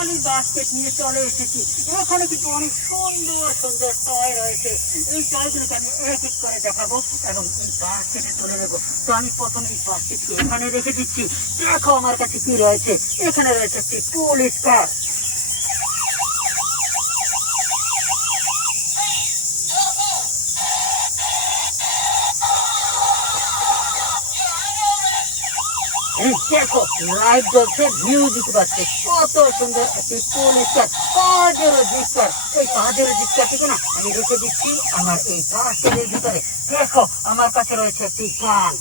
খালি বাস্কেট নিয়ে চলে এসেছি। এখানে কিন্তু অনেক সুন্দর সুন্দর টয় রয়েছে। এই টয়গুলোকে আমি এক এক করে দেখাবো এবং এই বাস্কেটে তুলে দেবো। তো আমি প্রথমে এই বাস্কেটকে এখানে রেখে দিচ্ছি। দেখো আমার কাছে কি রয়েছে। এখানে রয়েছে একটি পুলিশ কার। এই দেখো লাইট জ্বলছে, মিউজিক বাজছে, কত সুন্দর একটি পুলিশ কার, পাজেরো জিপকার। এই পাজেরো জিপকারটিকে না আমি রেখে দিচ্ছি আমার এই বাস্কেটের ভিতরে। দেখো আমার কাছে রয়েছে একটি গান।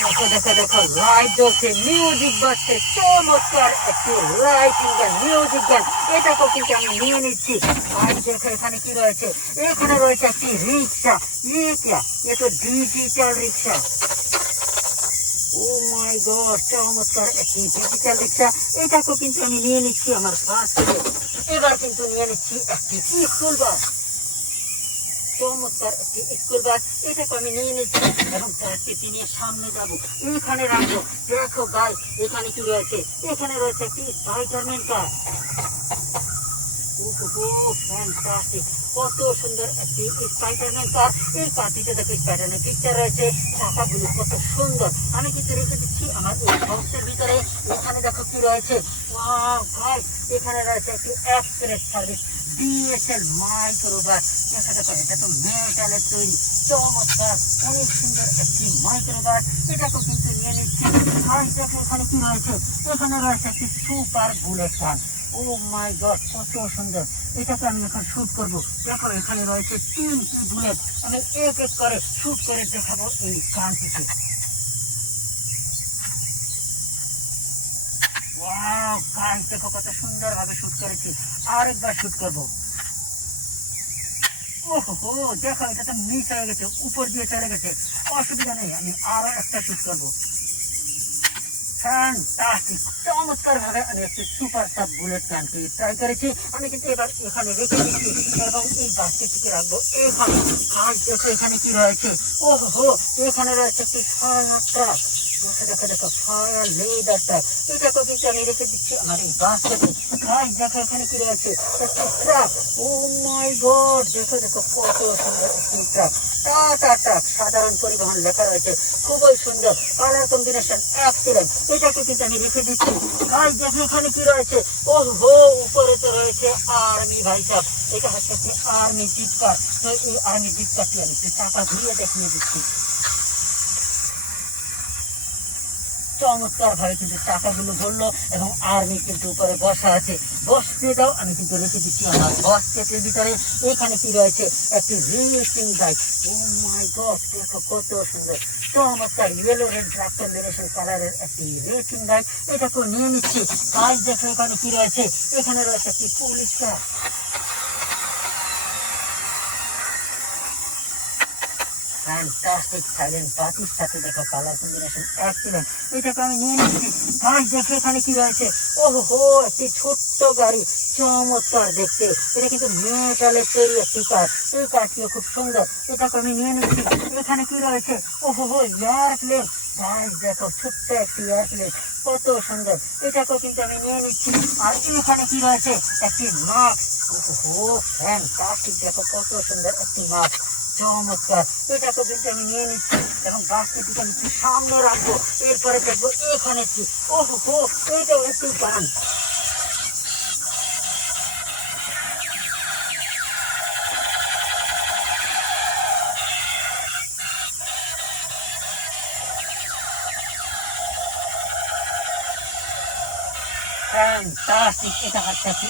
দেখো দেখো দেখো লাইট জ্বলছে, মিউজিক বাজছে, চমৎকার একটি লাইটিং গান, মিউজিক গান। এটাকেও কিন্তু আমি নিয়ে নিচ্ছি। আর দেখো এখানে কি রয়েছে। এখানে রয়েছে একটি রিক্সা। রিক্সা, এ তো ডিজিটাল রিক্সা। ও মাই গড, চমৎকার একটি ডিজিটাল রিক্সা। এটাকেও কিন্তু আমি নিয়ে নিচ্ছি আমার বাস থেকে। এবার কিন্তু নিয়ে নিচ্ছি একটি স্কুল বাস। চমৎকার একটি স্কুল বাস। এটাকে আমি নিয়ে নিচ্ছি এবং বাসটি নিয়ে সামনে যাব। এখানে রাখবো। দেখো গাইস, এখানে কি রয়েছে। এখানে রয়েছে একটি স্পাইডারম্যান কার। ফ্যান্টাস্টিক, কত সুন্দর একটি স্পাইডারম্যান কার। এই কারটিতে দেখো স্পাইডারম্যান পিকচার রয়েছে, চাকাগুলো কত সুন্দর। আমি কিন্তু রেখে দিচ্ছি আমার এই বক্সের ভিতরে। এখানে দেখো কি রয়েছে। ওয়াও গাইস, এখানে রয়েছে একটি এক্সপ্রেস সার্ভিস ডিএসএল মাইক্রোবাস। দেখো দেখো, এটা তো মেটালের তৈরি, চমৎকার অনেক সুন্দর একটি মাইক্রোবাস। এটাকেও কিন্তু নিয়ে নিচ্ছি। আর দেখো এখানে কি রয়েছে। এখানে রয়েছে একটি সুপার বুলেট কার। ও মাই গড, কত সুন্দর। এটাকে আমি এখন শুট করবো। দেখো এখানে রয়েছে 3টি বুলেট। আমি এক এক করে শুট করে দেখাবো এই গানটিকে। ওয়াও গাইস, দেখো কত সুন্দর ভাবে শুট করেছি। আরেকবার শুট করবো। ওহো দেখো, এটা তো মিস হয়ে গেছে, উপর দিয়ে চলে গেছে। অসুবিধা নেই, আমি আরো একটা শুট করবো। ফ্যান্টাস্টিক, চমৎকার ভাবে আমি একটি সুপার সাব বুলেট গানকে ট্রাই করেছি। আমি কিন্তু এবার এখানে রেখে দিচ্ছি এবং এই বাস্কেটটিকে রাখবো এখানে। আর দেখো এখানে কি রয়েছে। ওহো, এখানে রয়েছে একটি ফায়ার ট্রাক। দেখো দেখো, ফায়ার লেদার ট্রাক। এটাকে কিন্তু আমি রেখে দিচ্ছি আমার এই বাস্কেটে। আর দেখো এখানে কি রয়েছে, একটি ট্রাক। ও মাই গড, দেখো দেখো কত সুন্দর একটি ট্রাক। টাটা ট্রাক, সাধারণ পরিবহন লেখা রয়েছে, খুবই সুন্দর, কালার কম্বিনেশন এক্সিলেন্ট। এটাকে কিন্তু আমি রেখে দিচ্ছি। আর দেখো এখানে কি রয়েছে। ওহো, উপরে তো রয়েছে আর্মি ভাই সাহেব। এটা হচ্ছে একটি আর্মি জিপ কার। তো এই আর্মি জিপ কারটি আমি একটু চাকা ঘুরিয়ে দেখিয়ে দিচ্ছি। চমৎকার ভাবে কিন্তু চাকাগুলো ধরলো এবং আর্মি কিন্তু উপরে বসা আছে। বসতে দাও, আমি কিন্তু রেখে দিচ্ছি আমার বাস্কেটের ভিতরে। এখানে কি রয়েছে, একটি রেসিং বাইক। ও মাই গড, দেখো কত সুন্দর, চমৎকার ইয়েলো রেড ব্ল্যাক কম্বিনেশন কালারের একটি রেসিং বাইক। এটাকে নিয়ে নিচ্ছি। আজ দেখো এখানে কি রয়েছে। এখানে রয়েছে একটি পুলিশ কার। ফ্যান্টাস্টিক, সাইলেন্ট বাতির সাথে দেখো কালার কম্বিনেশন এক্সিলেন্ট। এটাকে আমি নিয়ে নিচ্ছি। গাইস দেখো এখানে কি রয়েছে। ওহো, একটি ছোট্ট গাড়ি, চমৎকার দেখতে। এটা কিন্তু মেটালের তৈরি একটি কার। এই কারটিও খুব সুন্দর। এটাকে আমি নিয়ে নিচ্ছি। এখানে কি রয়েছে। ওহো, এয়ারপ্লেন। গাইস দেখো, ছোট্ট একটি এয়ারপ্লেন, কত সুন্দর। এটাকেও কিন্তু আমি নিয়ে নিচ্ছি। আর এখানে কি রয়েছে, একটি মাস্ক। ওহো, ফ্যান্টাস্টিক, দেখো কত সুন্দর একটি মাস্ক, চমৎকার। এটাকে কিন্তু আমি নিয়ে নিচ্ছি এবং বাস্কেটটিকে আমি একটু সামনে রাখবো। এরপরে দেখবো এখানে কি। ওহো, এইটাও একটু গান। ফ্যান্টাস্টিক, এটা হচ্ছে একটি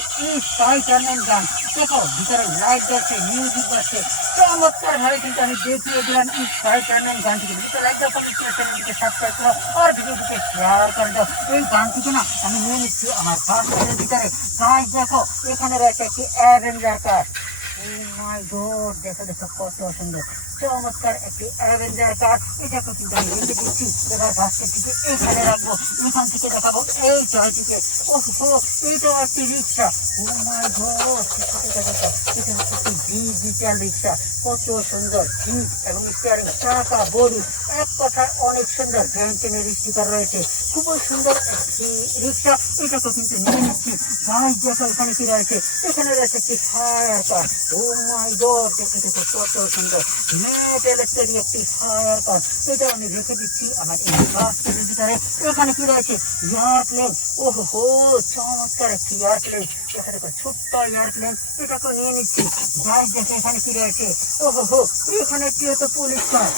স্পাইডারম্যান গান। দেখো ভিতরে লাইট যাচ্ছে, মিউজিক বাজছে, চমৎকার ভাবে কিন্তু আমি দেখিয়ে দিলাম স্পাইডারম্যান গানটিকে। ভিতরে লাইট দাও, কমেন্ট করে চ্যানেলটিকে সাবস্ক্রাইব করো আর ভিডিওটিকে শেয়ার করে দাও। এই গানটিকে না আমি নিয়ে নিচ্ছি আমার বাস্কেটের ভিতরে। গাইস দেখো, এখানে রয়েছে একটি অ্যাভেঞ্জার কার। ও মাই গড, দেখো দেখো কত সুন্দর, চমৎকার একটি অ্যাভেঞ্জার কার। এটাকে কিন্তু আমি রেখে দিচ্ছি। এবার বাস্কেটটিকে এখানে রাখবো। এখান থেকে দেখাবো এই টয়টিকে। ওহো, এটাও একটি রিক্সা। ও মাই গড, এটা হচ্ছে একটি ডিজিটাল রিক্সা। কত সুন্দর সিট এবং স্টিয়ারিং, চাকা, বডি, এক কথায় অনেক সুন্দর। ব্র্যান্ডের স্টিকার রয়েছে। খুবই সুন্দর একটি রিক্সা। এটাকে কিন্তু নিয়ে নিচ্ছি। ভাই দেখো এখানে কি রয়েছে। এখানে রয়েছে একটি ফায়ার কার। ও মাই গড, দেখো দেখো কত সুন্দর মেটালের একটি ফায়ার কার। এটা আমি রেখে দিচ্ছি আমার এই বাস্কেটের ভিতরে। এখানে কি রয়েছে, এয়ারপ্লেন। ওহো, চমৎকার একটি এয়ারপ্লেন। দেখা দেখো ছোট্ট এয়ারপ্লেন। এটাকে নিয়ে নিচ্ছি। যাই দেখো এখানে কি রয়েছে। ওহো, এখানে একটি হতো পুলিশ কার।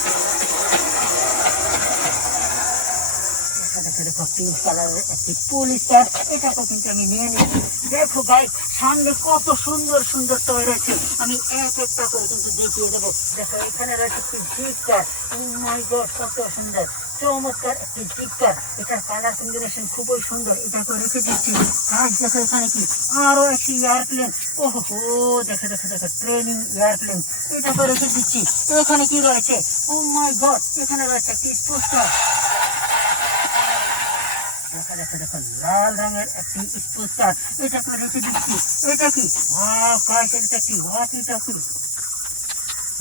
দেখো পিঙ্ক কালারের একটি পুলিশ কার। এটাকে কিন্তু আমি নিয়ে নিচ্ছি। দেখো গাইস, সামনে কত সুন্দর সুন্দর টয় রয়েছে। আমি এক একটা করে কিন্তু দেখিয়ে দেবো। দেখো এখানে রয়েছে একটি জিপ কার। ও মাই গড, কত সুন্দর চমৎকার একটি জিপ কার। এটার কালার কম্বিনেশন খুবই সুন্দর। এটাকে রেখে দিচ্ছি। আর দেখো এখানে কি আরো একটি এয়ারপ্লেন। ওহো, দেখো দেখো দেখো ট্রেনিং এয়ারপ্লেন। এটাকে রেখে দিচ্ছি। এখানে কি রয়েছে, ও মাই গড, এখানে রয়েছে একটি পোস্টার। দেখো দেখো দেখো লাল রঙের একটি পোস্টার। এটাকে রেখে দিচ্ছি। এটা কি, গাছ, এটা একটি ওয়াকি টাকি।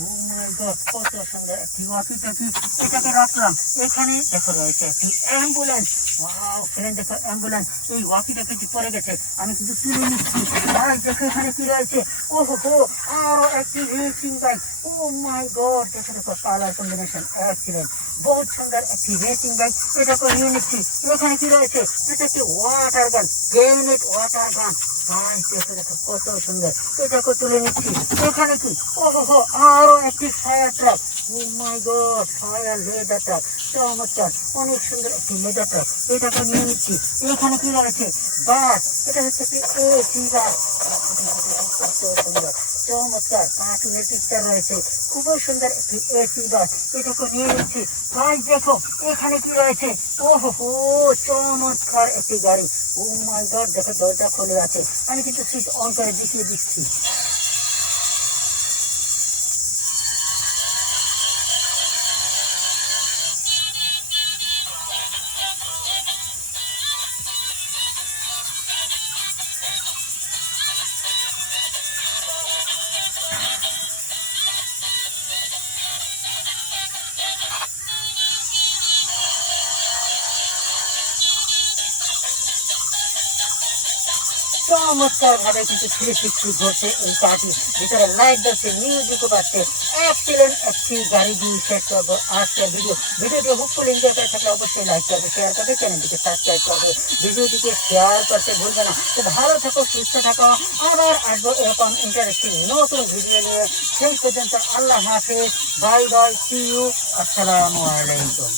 ও মাই গড, কত সুন্দর একটি ওয়াকি টাকি। এটাকে রাখলাম। এখানে দেখো রয়েছে একটি অ্যাম্বুলেন্স। ওয়াও ফ্রেন্ড, দেখো অ্যাম্বুলেন্স। এই ওয়াকি টাকি পড়ে গেছে, আমি কিন্তু তুলে নিচ্ছি। ভাই দেখো এখানে কি রয়েছে। ওহো, আরো একটি রেসিং বাইক। ও মাই গড, দেখো দেখো কালার কম্বিনেশন এক্সিলেন্ট। বহুত সুন্দর একটি রেসিং বাইক। এটাকে নিয়ে নিচ্ছি। এখানে কি রয়েছে, এটা একটি ওয়াটার গান, গ্রেনেড ওয়াটার গান। ভাই দেখো দেখো কত সুন্দর। এটাকে তুলে নিচ্ছি। এখানে কি, ওহো, আরো একটি ফায়ার ট্রাক। ও মাই গড, ফায়ার লেদার ট্রাক। চমৎকার, অনেক সুন্দর একটি লেদার ট্রাক। এটাকে নিয়ে নিচ্ছি। এখানে কি রয়েছে, বাস। এটা হচ্ছে একটি এসি বাস। কত সুন্দর চমৎকার কার্টুনের পিকচার রয়েছে। খুবই সুন্দর একটি এসি বাস। এটাকে নিয়ে নিচ্ছি। ভাই দেখো এখানে কি রয়েছে। ওহো, চমৎকার একটি গাড়ি। ও মাই গড, দেখো দরজা খুলে আছে। আমি কিন্তু সুইচ অন করে দেখিয়ে দিচ্ছি। চমৎকার ভাবে কিন্তু 360 ঘুরছে এই কারটি। ভিতরে লাইট জ্বলছে, মিউজিকও পাচ্ছে। এক্সিলেন্ট একটি গাড়ি দিয়ে শেষ করবো আজকের ভিডিওটি হুকফুল এনজয় করে থাকলে অবশ্যই লাইক করবে, শেয়ার করবে, চ্যানেলটিকে সাবস্ক্রাইব করবে, ভিডিওটিকে শেয়ার করতে ভুলবে না। তো ভালো থাকো, সুস্থ থাকো। আবার আসবো এরকম ইন্টারেস্টিং নতুন ভিডিও নিয়ে। সেই পর্যন্ত আল্লাহ হাফেজ, বাই বাই, সি ইউ, আসসালামু আলাইকুম।